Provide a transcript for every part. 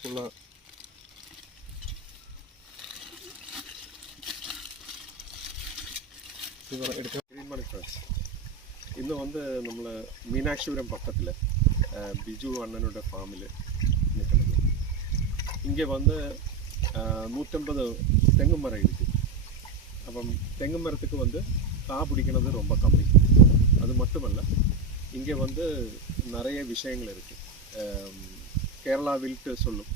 ஃபுல்லாக എടുക്കാം. ഗ്രീൻ മണി ഫ്രണ്ട്സ് ഇന്ന് വന്ന് നമ്മൾ മീനാക്ഷിപുരം പക്കത്തിൽ ബിജു അണ്ണനുടെ ഫാമിൽ നിൽക്കുന്നത്. ഇங்கே வந்து 150 തെങ്ങ് മരം இருக்குது. അപ്പം തെങ്ങ് மரத்துக்கு வந்து கா பிடிக்கிறது ரொம்ப கம்மி. அது மட்டுமல்ல இங்கே வந்து நிறைய விஷயங்கள் இருக்குது. கேரளா வில்ட்டு சொல்லும்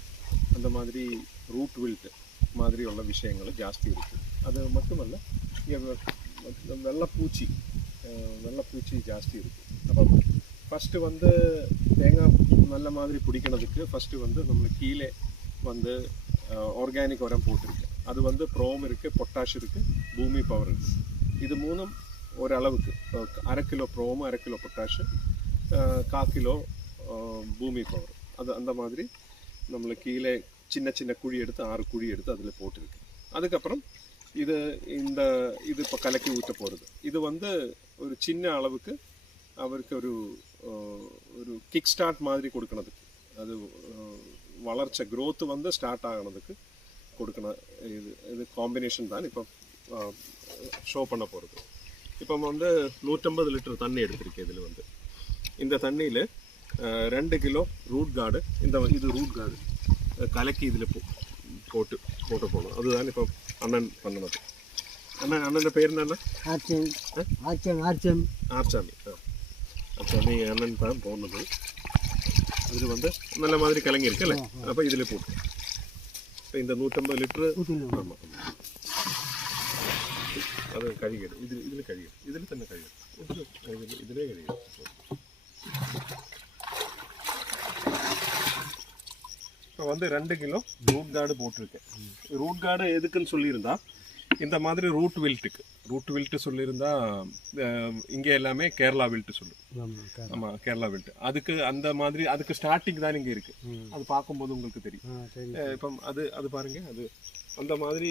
அந்த மாதிரி ரூட் வில்ட்டு மாதிரி உள்ள விஷயங்கள் ஜாஸ்தி இருக்குது. அது மட்டுமல்ல இங்கே வெள்ளைப்பூச்சி ஜாஸ்தி இருக்குது. അപ്പം ஃபஸ்ட்டு வந்து தேங்காய் நல்ல மாதிரி பிடிக்கிறதுக்கு ஃபஸ்ட்டு வந்து நம்மளுக்கு கீழே வந்து ஆர்கானிக் உரம் போட்டிருக்கு. அது வந்து ப்ரோம் இருக்குது, பொட்டாஷ் இருக்குது, பூமி பவர் இருக்குது. இது மூணும் ഒരളവുക്ക് 1/2 കിലോ പ്രോമ് 1/2 കിലോ പൊട്ടാഷ് 1/4 കിലോ பூமி பவர். அது அந்த மாதிரி நம்ம கீழே சின்ன சின்ன குழி எடுத்து 6 குழி எடுத்து அதில் போட்டிருக்கு. அதுக்கப்புறம் இது இப்போ கலக்கி ஊற்ற போகிறது. இது வந்து ஒரு சின்ன அளவுக்கு அவருக்கு ஒரு கிக் ஸ்டார்ட் மாதிரி கொடுக்கறதுக்கு, அது வளர்ச்சி க்ரோத்து வந்து ஸ்டார்ட் ஆகிறதுக்கு கொடுக்கணும். இது காம்பினேஷன் தான் இப்போ ஷோ பண்ண போகிறது. இப்போ வந்து 150 லிட்டர் தண்ணி எடுத்திருக்கேன். இதில் வந்து இந்த தண்ணியில் 2 கிலோ ரூட் கார்டு, இது ரூட் கார்டு கலக்கி இதில் போட்டு போகணும். அதுதான் இப்போ அண்ணன் பண்ணது. அண்ணன் பேர் என்னன்னா ஆர்ச்சாமி. அண்ணன் தான் போனது. அதில் வந்து நல்ல மாதிரி கலங்கி இருக்குல்ல, அப்போ இதில் போட்டு இப்போ இந்த 150 லிட்டரு. ஆமாம், அது கழுகிடும். இதில் கழுகிடும், இதில் തന്നെ கழுகிடும், இதிலே கழுகிடும். இப்போ வந்து 2 கிலோ ரூட் கார்டு போட்டிருக்கேன். ரூட் கார்டு எதுக்குன்னு சொல்லியிருந்தா, இந்த மாதிரி ரூட் வில்ட்டு சொல்லியிருந்தா இங்கே எல்லாமே கேரளா வில்ட்டு சொல்லும். ஆமாம், கேரளா வில்ட்டு. அதுக்கு அந்த மாதிரி அதுக்கு ஸ்டார்டிங் தான் இங்கே இருக்குது. அது பார்க்கும்போது உங்களுக்கு தெரியும். இப்போ அது பாருங்க, அது அந்த மாதிரி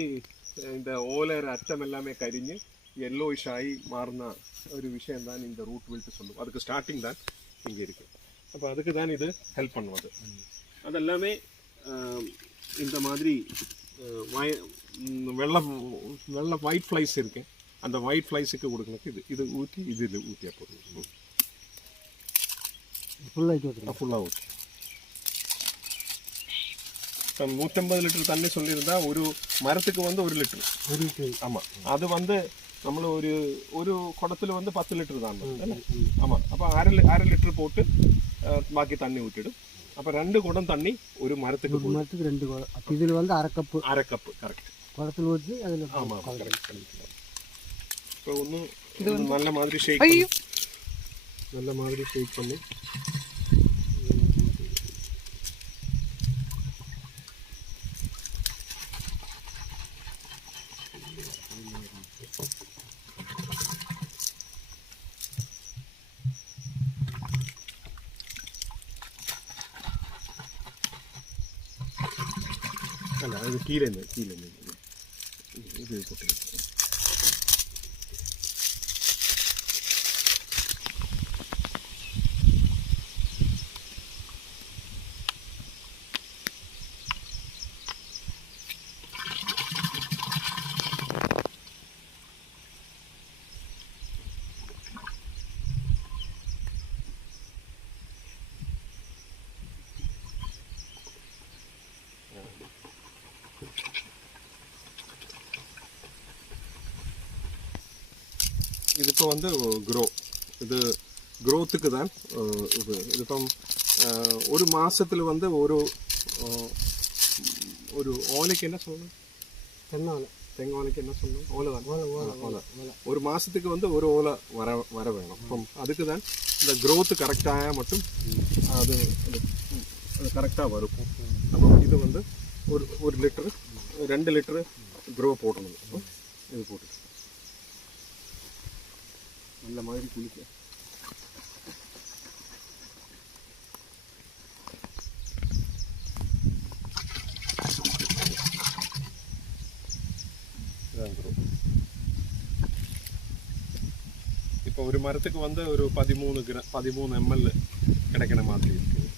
இந்த ஓலர் அச்சம் எல்லாமே കരിഞ്ഞ് യെല്ലോയിഷ് ആയി മാറുന്ന ഒരു വിഷയം தான் இந்த ரூட் வில்ட்டு சொல்லும். அதுக்கு ஸ்டார்டிங் தான் இங்கே இருக்குது. அப்போ அதுக்கு தான் இது ஹெல்ப் பண்ணுவது. அதெல்லாமே இந்த மாதிரி வெள்ளை ஒயிட் ஃப்ளைஸ் இருக்கு. அந்த ஒயிட் ஃப்ளைஸுக்கு கொடுக்கறதுக்கு இது ஊற்றி இதில் ஊற்றியா போதும். ஃபுல்லாக ஊற்றி இப்போ 150 லிட்டர் தண்ணி சொல்லியிருந்தா ஒரு மரத்துக்கு வந்து 1 லிட்டர். ஆமாம், அது வந்து നമ്മൾ ഒരു കുടത്തിൽ வந்து 10 ലിറ്റർ தான். ஆமாம், அப்போ 1/2 லிட்டர் போட்டு ബാക്കി தண்ணி ஊற்றிடும். அப்போ 2 குடம் தண்ணி ஒரு மரத்துக்கு 2 குடம். அப்போ இதில் வந்து 1/2 கப்பு கரெக்ட் குடத்தில் ஊற்றி அதில். ஆமாம், கரெக்ட். இப்போ இது நல்ல மாதிரி ஷேக் பண்ணி അല്ല, അത് കീഴേ ഇത് പൊട്ടി. ഇതിപ്പോൾ வந்து ഇത് ഗ്രോത്തുക്ക് தான் ഇതിപ്പം ഒരു മാസത്തിൽ வந்து ഒരു ஓலைக்கு என்ன சொல்லணும், தெங்கோலைக்கு என்ன சொல்லணும், ஓலை தான். ஓலை ஒரு மாதத்துக்கு வந்து ஒரு ஓலை வர வேணும். അപ്പം அதுக்கு தான் இந்த க்ரோத்து கரெக்டாக மட்டும் அது கரெக்டாக வரும். அப்போ இது வந்து ஒரு லிட்டரு 2 லிட்டரு க்ரோ போடணும். இது போட்டு நல்ல மாதிரி குளிக்க. இப்போ ஒரு மரத்துக்கு வந்து ஒரு 13 ml கிடைக்கிற மாதிரி இருக்குது.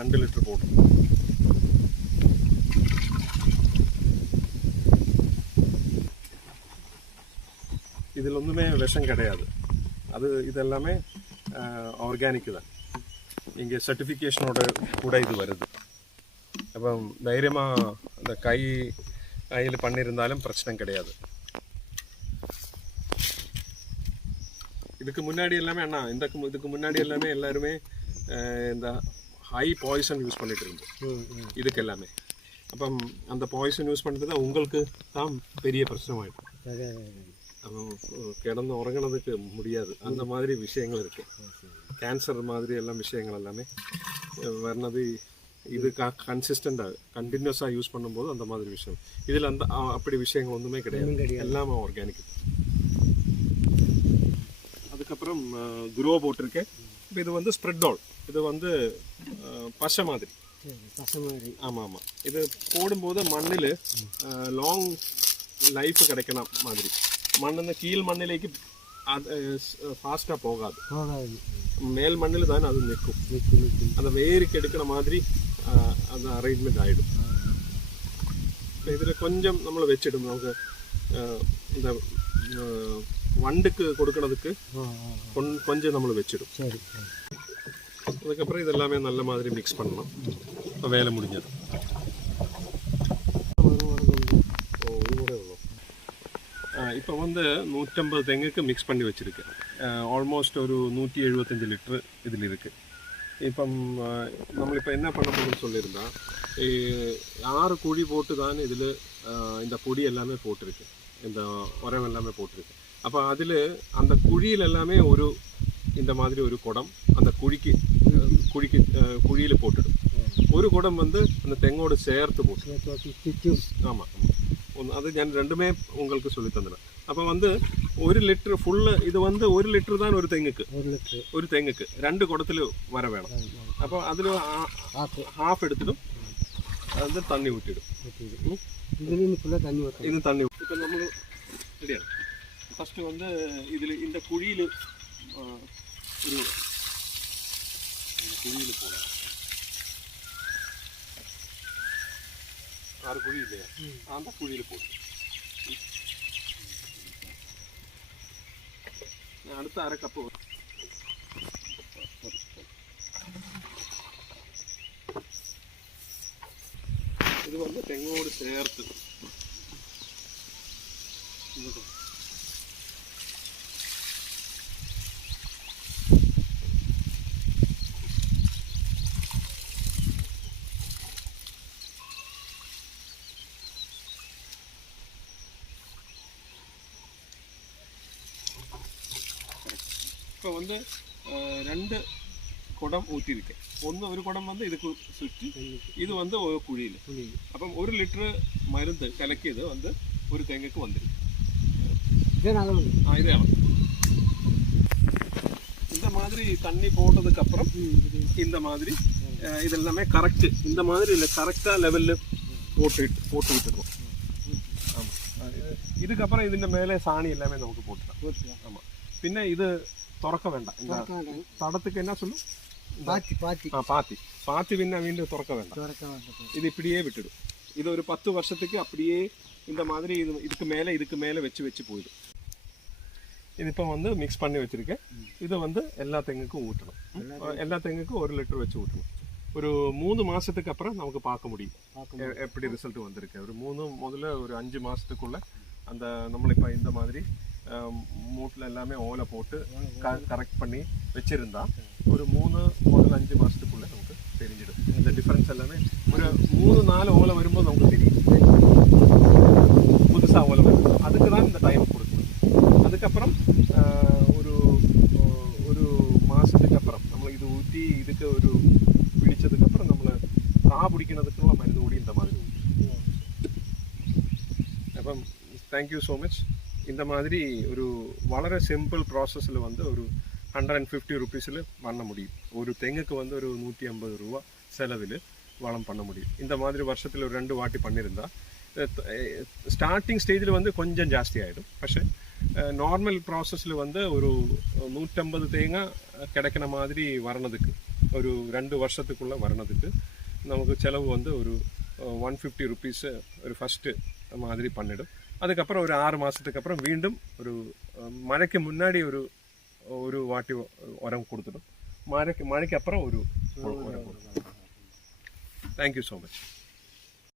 2 ലിറ്റർ പോടും. ഇതിലൊന്നുമേ விஷம் கிடையாது. இதெல்லாமே ஆர்கானிக் தான். இங்கே சர்டிஃபிகேஷனோட கூட இது வருது. അപ്പം தைரியமாக அந்த கையில் பண்ணியிருந்தாலும் பிரச்சனை கிடையாது. இதுக்கு முன்னாடி எல்லாமே அண்ணா இதுக்கு முன்னாடி எல்லாமே எல்லாருமே இந்த ஹை பாய்சன் யூஸ் பண்ணிட்டு இருந்தோம் இதுக்கு எல்லாமே. അപ്പം அந்த பாய்சன் யூஸ் பண்ணுறது உங்களுக்கு தான் பெரிய பிரச்சனையாயிடும். அப்போ கிடந்து உறங்கினதுக்கு முடியாது. அந்த மாதிரி விஷயங்கள் இருக்கு. கேன்சர் மாதிரி எல்லாம் விஷயங்கள் எல்லாமே வர்றது இது கன்சிஸ்டண்டாக கண்டினியூஸாக யூஸ் பண்ணும்போது அந்த மாதிரி விஷயம். இதில் அந்த அப்படி விஷயங்கள் ஒன்றுமே கிடையாது. எல்லாமே ஆர்கானிக். அதுக்கப்புறம் குரோ போட்டிருக்கேன். இப்போ இது வந்து ஸ்ப்ரெட் ஆல். இது வந்து பசை மாதிரி. ஆமாம் ஆமாம். இது போடும்போது மண்ணில் லாங் லைஃப் கிடைக்கணும் மாதிரி. മണ്ണിന്ന് കീഴ് മണ്ണിലേക്ക് ഫാസ്റ്റാ പോകാതെ മേൽ മണ്ണിൽ തന്നെ അത് നിൽക്കും. അത് വേരിക്ക് എടുക്കണ മാതിരി അത് അറേഞ്ച്മെന്റ് ആയിടും. ഇതിൽ കൊഞ്ചം നമ്മൾ വെച്ചിടും. നമുക്ക് എന്താ വണ്ടുക്ക് കൊടുക്കണതുക്ക് കൊഞ്ചം നമ്മൾ വെച്ചിടും. அதுக்கப்புறம் இதெல்லாமே நல்ல மாதிரி மிக்ஸ் பண்ணணும். இப்போ வேலை முடிஞ்சது. இப்போ வந்து 150 തെങ്ങുக்கு மிக்ஸ் பண்ணி வச்சுருக்கேன். ஆல்மோஸ்ட் ஒரு 175 லிட்டர் இதில் இருக்குது. இப்போ நம்மளிപ്പോൾ என்ன பண்ண போகணும்னு சொல்லியிருந்தால் 6 குழி போட்டு தான் இதில் இந்த பொடி எல்லாமே போட்டிருக்கு. இந்த உரம் எல்லாமே போட்டிருக்கு. அப்போ அதில் அந்த குழியில் எல்லாமே ஒரு இந்த மாதிரி ஒரு குடம் அந்த குழியில் போட்டுடும். ஒரு குடம் வந்து அந்த தெங்கோடு சேர்த்து போட்டு. ஆமாம். அது ഞാൻ രണ്ടുമേ உங்களுக்கு சொல்லி தந்துடுறேன். அப்போ வந்து 1 ലിറ്റർ ഫുള്ള് ഇത് வந்து 1 ലിറ്റർ தான் ഒരു തെങ്ങുക്ക് 2 കുടത്തിൽ വര വേണം. അപ്പോൾ അതിൽ ഹാഫ് എടുത്തിടും. അത് തണ്ണി ഊറ്റിടും. ഇത് തണ്ണി ഇപ്പം നമ്മൾ റെഡിയാണ്. ഫസ്റ്റ് வந்து ഇതിൽ இந்த കുഴിയിൽ ഒരു കുഴിയിൽ പോകണം. 6 കുഴി ഇല്ലേ? அந்த കുഴിയിൽ പോകും. അടുത്ത 1/2 കപ്പ് ഇത് வந்து തെങ്ങോട് ചേർത്ത് இப்போ வந்து 2 குடம் ஊற்றிருக்கேன். ஒரு குடம் வந்து இதுக்கு சுற்றி, இது வந்து ஒரு குழியில். அப்போ 1 லிட்டர் மருந்து கலக்கியது வந்து ஒரு தெங்குக்கு வந்துருக்கு. இதே அளவு. இந்த மாதிரி தண்ணி போட்டதுக்கப்புறம் இந்த மாதிரி இதெல்லாமே கரெக்டு இந்த மாதிரி இல்லை கரெக்டாக லெவலில் போட்டு விட்டுருவோம். ஆமாம். இதுக்கப்புறம் ഇതിൻ്റെ மேலே சாணி எல்லாமே நமக்கு போட்டுக்கலாம். ஆமாம். பின்ன இது തുറക്ക വേണ്ട. തടത്തുക്ക് എന്നാ ചൊല്ലും? പാത്തി പിന്നെ വീണ്ടും തുറക്ക വേണ്ട. ഇത് ഇപ്പിടിയേ വിട്ടിടും. ഇത് ഒരു 10 വർഷത്തേക്ക് അപ്പിടിയേ இந்த மாதிரி இதுக்கு மேலே வச்சு போயிடும். ഇതിപ്പോൾ வந்து மிக்ஸ் பண்ணி வச்சிருக்கேன். இது வந்து எல்லா തെങ്ങുக்கும் ஊற்றணும். எல்லா തെങ്ങുக்கும் 1 லிட்டர் வச்சு ஊற்றணும். ஒரு 3 மாதத்துக்கு அப்புறம் நமக்கு பார்க்க முடியும் எப்படி ரிசல்ட் வந்திருக்கு. ஒரு 3 முதல்ல ஒரு 5 மாதத்துக்குள்ள அந்த நம்மளிப்போ இந்த மாதிரி மூட்டில் எல்லாமே ஓலை போட்டு கரெக்ட் பண்ணி வச்சுருந்தா ஒரு 3 முதல் 5 மாதத்துக்குள்ளே நமக்கு தெரிஞ்சிடும். இந்த டிஃப்ரென்ஸ் எல்லாமே ஒரு 3-4 ஓலை வரும்போது நமக்கு தெரியும். புதுசாக ஓலை வரும். அதுக்கு தான் இந்த டைம் கொடுக்கணும். அதுக்கப்புறம் ஒரு மாதத்துக்கு அப்புறம் நம்மளுக்கு இது ஊற்றி இதுக்கு ஒரு பிடிச்சதுக்கப்புறம் நம்மளை கா பிடிக்கிறதுக்குள்ள மருந்து கூடி இந்த மாதிரி ஊற்றி. അപ്പം தேங்க்யூ ஸோ மச். இந்த மாதிரி ஒரு വളരെ சிம்பிள் ப்ராசஸில் வந்து ஒரு 150 ருபீஸில் பண்ண முடியும். ஒரு தெங்குக்கு வந்து ஒரு 150 ரூபா செலவில் வளம் பண்ண முடியும். இந்த மாதிரி வருஷத்தில் ஒரு 2 வாட்டி பண்ணியிருந்தா ஸ்டார்டிங் ஸ்டேஜில் வந்து கொஞ்சம் ஜாஸ்தி ஆகிடும். പക്ഷേ நார்மல் ப்ராசஸில் வந்து ஒரு 150 தேங்காய் கிடைக்கிற மாதிரி வரணதுக்கு ஒரு 2 வருஷத்துக்குள்ளே வரணதுக்கு நமக்கு செலவு வந்து ஒரு 150 ருபீஸு ஒரு ஃபஸ்ட்டு மாதிரி பண்ணிடும். அதுக்கப்புறம் ஒரு 6 மாதத்துக்கு அப்புறம் மீண்டும் ஒரு மழைக்கு முன்னாடி ஒரு வாட்டி உரம் கொடுத்துடும். மழைக்கு அப்புறம் ஒரு உரம் கொடுத்துடும். Thank you so much.